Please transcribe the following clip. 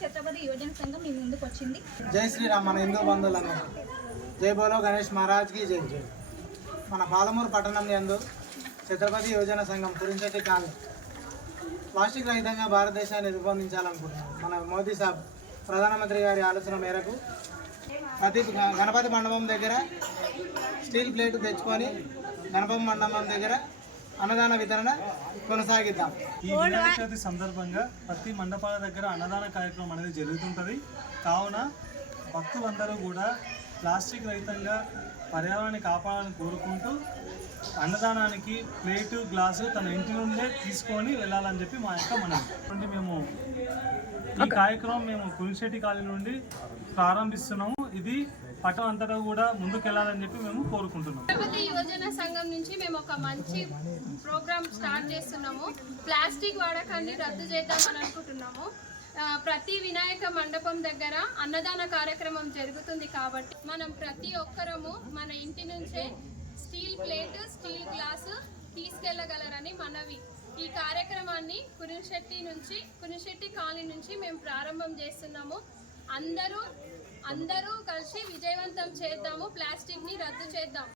ఛత్రపతి యువజన సంఘం మీ ముందుకు వచ్చింది. జై శ్రీరామ్. మన హిందూ బంధువులందరూ జై బోలో గణేష్ మహారాజ్కి జై జై. మన పాలమూరు పట్టణం యందు ఛత్రపతి యువజన సంఘం కురింశెట్టి కాలనీ ప్లాస్టిక్ రహితంగా భారతదేశాన్ని రూపొందించాలనుకుంటున్నాం. మన మోదీ సాబ్ ప్రధానమంత్రి గారి ఆలోచన మేరకు ప్రతి గణపతి మండపం దగ్గర స్టీల్ ప్లేట్ తెచ్చుకొని గణపతి మండపం దగ్గర అన్నదాన వితరణ కొనసాగిద్దాం. ఈ వినాయక చవితి సందర్భంగా ప్రతి మండపాల దగ్గర అన్నదాన కార్యక్రమం అనేది జరుగుతుంటుంది. కావున భక్తులందరూ కూడా ప్లాస్టిక్ రహితంగా పర్యావరణాన్ని కాపాడాలని కోరుకుంటూ అన్నదానానికి ప్లేటు గ్లాసు తన ఇంటి నుండే తీసుకొని వెళ్ళాలని చెప్పి మా యొక్క మనం మేము ఈ కార్యక్రమం మేము కురింశెట్టి కాలనీ నుండి ప్రారంభిస్తున్నాము. ఇది పట్టణం అంతటా కూడా ముందుకెళ్లాలని చెప్పి మేము కోరుకుంటున్నాము. ఛత్రపతి యువజన సంఘం నుంచి మేము ఒక మంచి ప్రోగ్రామ్ స్టార్ట్ చేస్తున్నాము. ప్లాస్టిక్ వాడకాన్ని రద్దు చేద్దామని అనుకుంటున్నాము. ప్రతి వినాయక మండపం దగ్గర అన్నదాన కార్యక్రమం జరుగుతుంది కాబట్టి మనం ప్రతి ఒక్కరము మన ఇంటి నుంచే స్టీల్ ప్లేట్ స్టీల్ గ్లాసు తీసుకెళ్లగలరని మనవి. ఈ కార్యక్రమాన్ని కురింశెట్టి కాలనీ నుంచి మేము ప్రారంభం చేస్తున్నాము. అందరూ కలిసి విజయవంతం చేద్దాము. ప్లాస్టిక్ని రద్దు చేద్దాం.